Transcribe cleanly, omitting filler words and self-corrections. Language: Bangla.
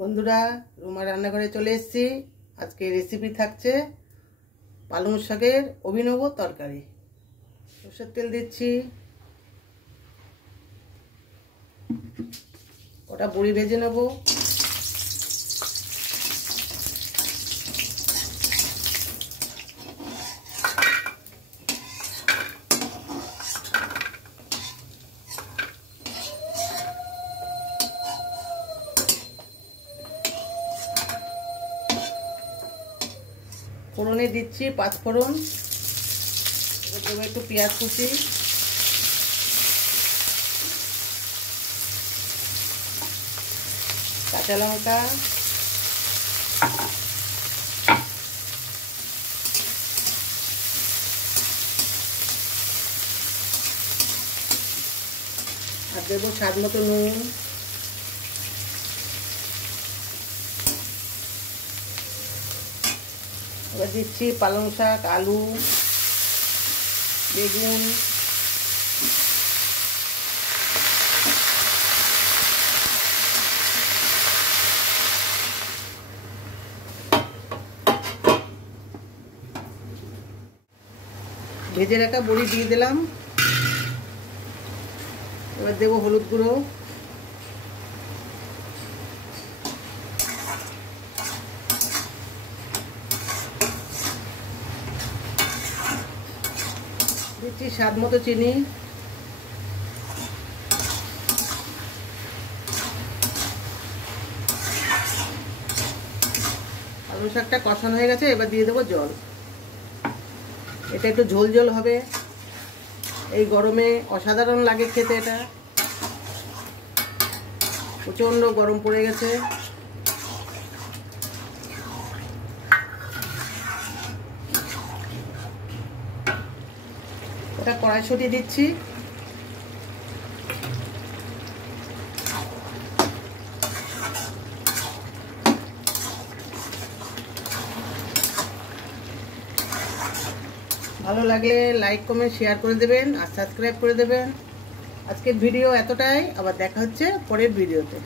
বন্ধুরা রুমার রান্নাঘরে চলে এসেছি। আজকে রেসিপি থাকছে পালং শাকের অভিনব তরকারি। সরষের তেল দিচ্ছি, কটা বড়ি ভেজে নেব। ফোড়নে দিচ্ছি 5 ফোড়ন, এবার একটু পেঁয়াজ কুচি, কাঁচা লঙ্কা, আর দেবো স্বাদ মতো নুন। এবার দিচ্ছি পালং শাক, আলু, বেগুন, ভেজে রাখা বড়ি দিয়ে দিলাম। এবার দেবো হলুদ গুঁড়ো, দিচ্ছি স্বাদ মতো চিনি, আলু শাকটা কষানো হয়ে গেছে। এবার দিয়ে দেবো জল। এটা একটু ঝোল ঝোল হবে, এই গরমে অসাধারণ লাগে খেতে। এটা প্রচণ্ড গরম পড়ে গেছে। এটা কড়াইশুঁটি দিচ্ছি, ভালো লাগলে লাইক কমেন্ট শেয়ার করে দেবেন আর সাবস্ক্রাইব করে দেবেন। আজকের ভিডিও এতটাই, আবার দেখা হচ্ছে পরের ভিডিওতে।